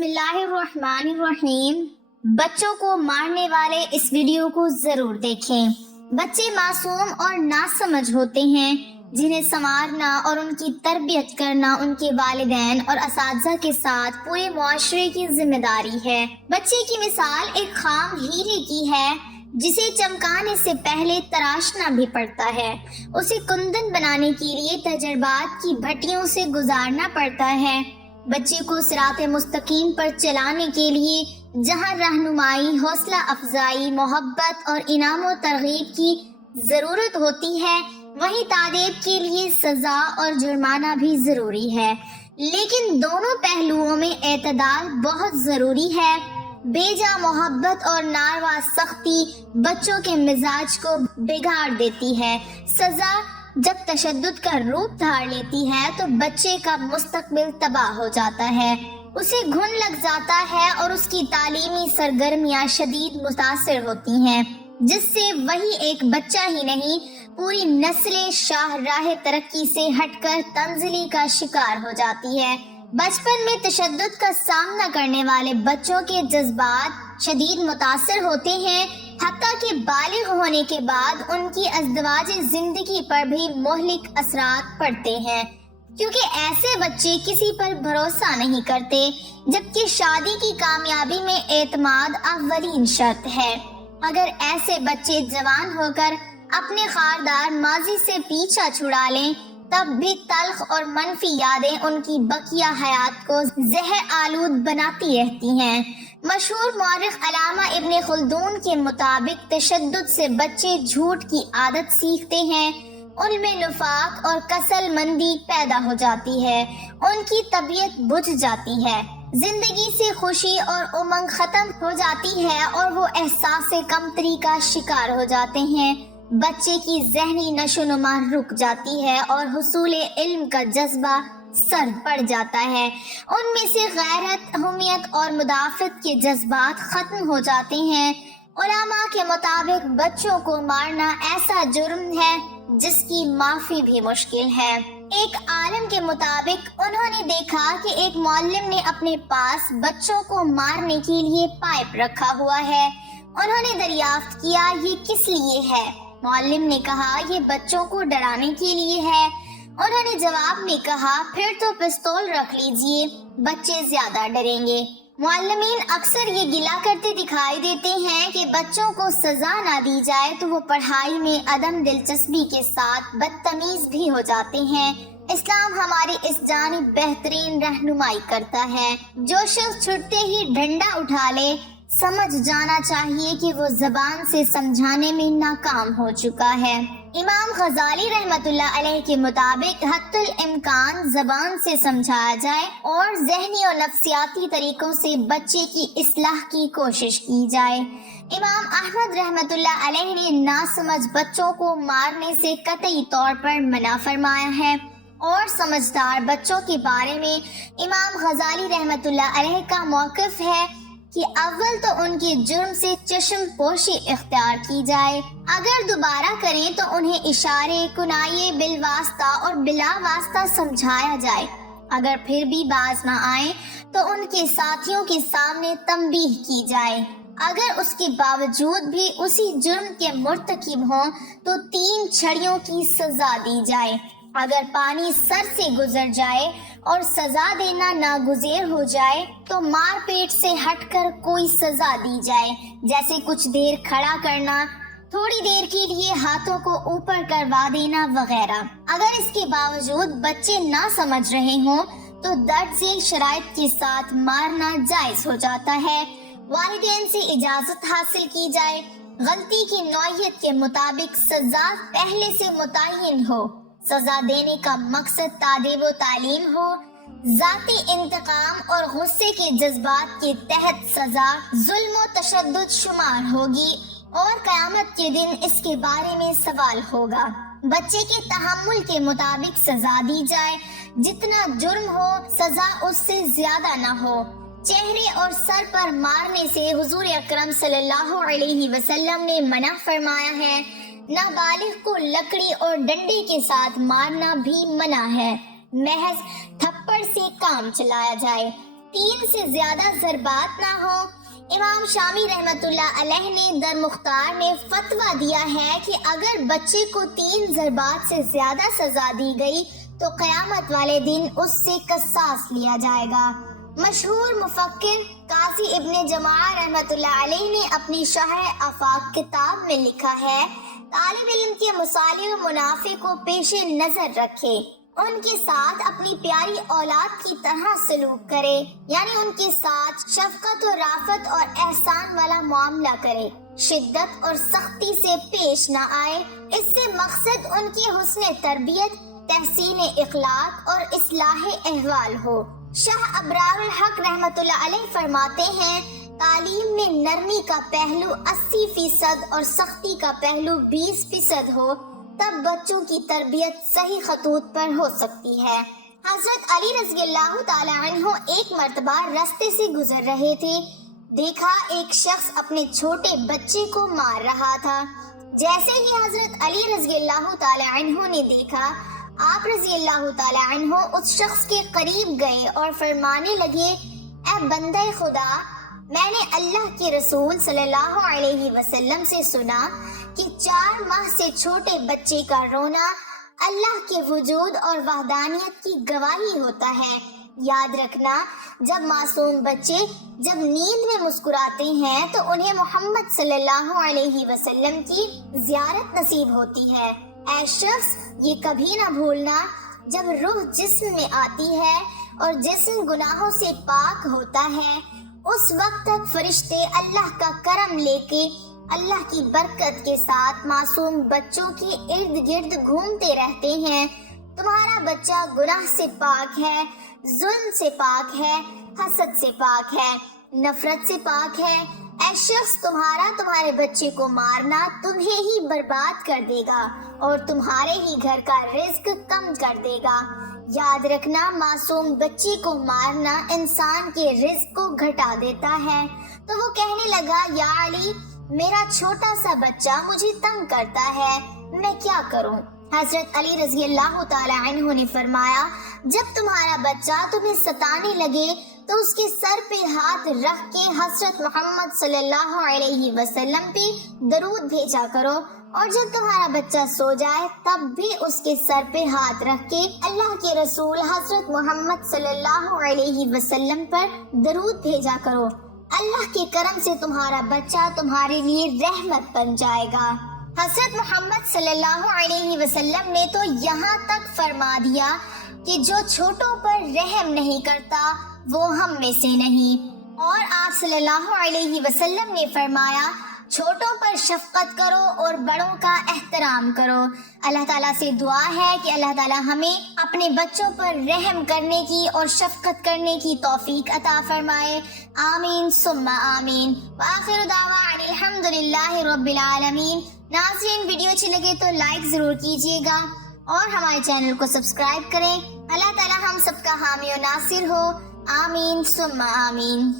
بسم اللہ الرحمن الرحیم۔ بچوں کو مارنے والے اس ویڈیو کو ضرور دیکھیں۔ بچے معصوم اور ناسمجھ ہوتے ہیں جنہیں سنوارنا اور ان کی تربیت کرنا ان کے والدین اور اساتذہ کے ساتھ پورے معاشرے کی ذمہ داری ہے۔ بچے کی مثال ایک خام ہیرے کی ہے جسے چمکانے سے پہلے تراشنا بھی پڑتا ہے۔ اسے کندن بنانے کے لیے تجربات کی بھٹیوں سے گزارنا پڑتا ہے۔ بچے کو صراط مستقیم پر چلانے کے لیے جہاں رہنمائی، حوصلہ افزائی، محبت اور انعام و ترغیب کی ضرورت ہوتی ہے، وہیں تادیب کے لیے سزا اور جرمانہ بھی ضروری ہے، لیکن دونوں پہلوؤں میں اعتدال بہت ضروری ہے۔ بے جا محبت اور ناروا سختی بچوں کے مزاج کو بگاڑ دیتی ہے۔ سزا جب تشدد کا روپ دھار لیتی ہے تو بچے کا مستقبل تباہ ہو جاتا ہے، اسے گھن لگ جاتا ہے اور اس کی تعلیمی سرگرمیاں شدید متاثر ہوتی ہیں، جس سے وہی ایک بچہ ہی نہیں پوری نسل شاہ راہ ترقی سے ہٹ کر تنزلی کا شکار ہو جاتی ہے۔ بچپن میں تشدد کا سامنا کرنے والے بچوں کے جذبات شدید متاثر ہوتے ہیں، حتیٰ کہ بالغ ہونے کے بعد ان کی ازدواج زندگی پر بھی مہلک اثرات پڑتے ہیں، کیونکہ ایسے بچے کسی پر بھروسہ نہیں کرتے، جبکہ شادی کی کامیابی میں اعتماد اولین شرط ہے۔ اگر ایسے بچے جوان ہو کر اپنے خاردار ماضی سے پیچھا چھڑا لیں، تب بھی تلخ اور منفی یادیں ان کی بقیہ حیات کو زہر آلود بناتی رہتی ہیں۔ مشہور مورخ علامہ ابن خلدون کے مطابق تشدد سے بچے جھوٹ کی عادت سیکھتے ہیں، ان میں نفاق اور کسل مندی پیدا ہو جاتی ہے، ان کی طبیعت بجھ جاتی ہے، زندگی سے خوشی اور امنگ ختم ہو جاتی ہے اور وہ احساس کمتری کا شکار ہو جاتے ہیں۔ بچے کی ذہنی نشو و نما رک جاتی ہے اور حصول علم کا جذبہ سرد پڑ جاتا ہے، ان میں سے غیرت، حمیت اور مدافعت کے جذبات ختم ہو جاتے ہیں۔ علماء کے مطابق بچوں کو مارنا ایسا جرم ہے جس کی معافی بھی مشکل ہے۔ ایک عالم کے مطابق انہوں نے دیکھا کہ ایک معلم نے اپنے پاس بچوں کو مارنے کے لیے پائپ رکھا ہوا ہے۔ انہوں نے دریافت کیا، یہ کس لیے ہے؟ معلم نے کہا، یہ بچوں کو ڈرانے کے لیے ہے۔ انہوں نے جواب میں کہا، پھر تو پستول رکھ لیجئے، بچے زیادہ ڈریں گے۔ معلمین اکثر یہ گلہ کرتے دکھائی دیتے ہیں کہ بچوں کو سزا نہ دی جائے تو وہ پڑھائی میں عدم دلچسپی کے ساتھ بدتمیز بھی ہو جاتے ہیں۔ اسلام ہماری اس جانب بہترین رہنمائی کرتا ہے۔ جو شخص چھٹتے ہی ڈنڈا اٹھا لے، سمجھ جانا چاہیے کہ وہ زبان سے سمجھانے میں ناکام ہو چکا ہے۔ امام غزالی رحمت اللہ علیہ کے مطابق حتی الامکان زبان سے سمجھایا جائے اور ذہنی اور نفسیاتی طریقوں سے بچے کی اصلاح کی کوشش کی جائے۔ امام احمد رحمت اللہ علیہ نے ناسمجھ بچوں کو مارنے سے قطعی طور پر منع فرمایا ہے، اور سمجھدار بچوں کے بارے میں امام غزالی رحمت اللہ علیہ کا موقف ہے کہ اول تو ان کے جرم سے چشم پوشی اختیار کی جائے، اگر دوبارہ کریں تو انہیں اشارے، کنایے، بالواسطہ اور بلا واسطہ سمجھایا جائے، اگر پھر بھی باز نہ آئیں تو ان کے ساتھیوں کے سامنے تنبیہ کی جائے، اگر اس کے باوجود بھی اسی جرم کے مرتکب ہوں تو 3 چھڑیوں کی سزا دی جائے، اگر پانی سر سے گزر جائے اور سزا دینا ناگزیر ہو جائے تو مار پیٹ سے ہٹ کر کوئی سزا دی جائے، جیسے کچھ دیر کھڑا کرنا، تھوڑی دیر کے لیے ہاتھوں کو اوپر کروا دینا وغیرہ۔ اگر اس کے باوجود بچے نہ سمجھ رہے ہوں تو درج ذیل شرائط کے ساتھ مارنا جائز ہو جاتا ہے۔ والدین سے اجازت حاصل کی جائے، غلطی کی نوعیت کے مطابق سزا پہلے سے متعین ہو، سزا دینے کا مقصد تادیب و تعلیم ہو، ذاتی انتقام اور غصے کے جذبات کے تحت سزا ظلم و تشدد شمار ہوگی اور قیامت کے دن اس کے بارے میں سوال ہوگا۔ بچے کے تحمل کے مطابق سزا دی جائے، جتنا جرم ہو سزا اس سے زیادہ نہ ہو۔ چہرے اور سر پر مارنے سے حضور اکرم صلی اللہ علیہ وسلم نے منع فرمایا ہے۔ نابالغ کو لکڑی اور ڈنڈے کے ساتھ مارنا بھی منع ہے، محض تھپڑ سے کام چلایا جائے۔ 3 سے زیادہ ضربات نہ ہو۔ امام شامی رحمت اللہ علیہ نے در مختار نے فتویٰ دیا ہے کہ اگر بچے کو 3 ضربات سے زیادہ سزا دی گئی تو قیامت والے دن اس سے قصاص لیا جائے گا۔ مشہور مفکر قاضی ابن جماعہ رحمت اللہ علیہ نے اپنی شرح آفاق کتاب میں لکھا ہے، طالب علم کے مصالح و منافع کو پیش نظر رکھے، ان کے ساتھ اپنی پیاری اولاد کی طرح سلوک کرے، یعنی ان کے ساتھ شفقت و رافت اور احسان والا معاملہ کرے، شدت اور سختی سے پیش نہ آئے۔ اس سے مقصد ان کی حسن تربیت، تحسین اخلاق اور اصلاح احوال ہو۔ شاہ ابرار الحق رحمت اللہ علیہ فرماتے ہیں، تعلیم میں نرمی کا پہلو 80% اور سختی کا پہلو 20% ہو، تب بچوں کی تربیت صحیح خطوط پر ہو سکتی ہے۔ حضرت علی رضی اللہ تعالی عنہ ایک مرتبہ راستے سے گزر رہے تھے، دیکھا ایک شخص اپنے چھوٹے بچے کو مار رہا تھا۔ جیسے ہی حضرت علی رضی اللہ تعالی عنہ نے دیکھا، آپ رضی اللہ تعالی عنہ اس شخص کے قریب گئے اور فرمانے لگے، اے بندہ خدا، میں نے اللہ کے رسول صلی اللہ علیہ وسلم سے سنا کہ 4 ماہ سے چھوٹے بچے کا رونا اللہ کے وجود اور وحدانیت کی گواہی ہوتا ہے۔ یاد رکھنا، جب معصوم بچے جب نیند میں مسکراتے ہیں تو انہیں محمد صلی اللہ علیہ وسلم کی زیارت نصیب ہوتی ہے۔ اے شخص، یہ کبھی نہ بھولنا، جب روح جسم میں آتی ہے اور جسم گناہوں سے پاک ہوتا ہے، اس وقت تک فرشتے اللہ کا کرم لے کے اللہ کی برکت کے ساتھ معصوم بچوں کے ارد گرد گھومتے رہتے ہیں۔ تمہارا بچہ گناہ سے پاک ہے، ظلم سے پاک ہے، حسد سے پاک ہے، نفرت سے پاک ہے۔ اے شخص، تمہارے بچے کو مارنا تمہیں ہی برباد کر دے گا اور تمہارے ہی گھر کا رزق کم کر دے گا۔ یاد رکھنا، معصوم بچے کو مارنا انسان کے رزق کو گھٹا دیتا ہے۔ تو وہ کہنے لگا، یا علی، میرا چھوٹا سا بچہ مجھے تنگ کرتا ہے، میں کیا کروں؟ حضرت علی رضی اللہ تعالی عنہ نے فرمایا، جب تمہارا بچہ تمہیں ستانے لگے تو اس کے سر پہ ہاتھ رکھ کے حضرت محمد صلی اللہ علیہ وسلم پہ درود بھیجا کرو، اور جب تمہارا بچہ سو جائے تب بھی اس کے سر پہ ہاتھ رکھ کے اللہ کے رسول حضرت محمد صلی اللہ علیہ وسلم پر درود بھیجا کرو۔ اللہ کے کرم سے تمہارا بچہ تمہارے لیے رحمت بن جائے گا۔ حضرت محمد صلی اللہ علیہ وسلم نے تو یہاں تک فرما دیا کہ جو چھوٹوں پر رحم نہیں کرتا وہ ہم میں سے نہیں، اور آپ صلی اللہ علیہ وسلم نے فرمایا، چھوٹوں پر شفقت کرو اور بڑوں کا احترام کرو۔ اللہ تعالیٰ سے دعا ہے کہ اللہ تعالیٰ ہمیں اپنے بچوں پر رحم کرنے کی اور شفقت کرنے کی توفیق عطا فرمائے۔ آمین ثم آمین۔ وآخر دعوانا الحمدللہ رب العالمین۔ ناظرین، ویڈیو اچھی لگے تو لائک ضرور کیجیے گا اور ہمارے چینل کو سبسکرائب کریں۔ اللہ تعالیٰ ہم سب کا حامی و ناصر ہو۔ آمین ثم آمین۔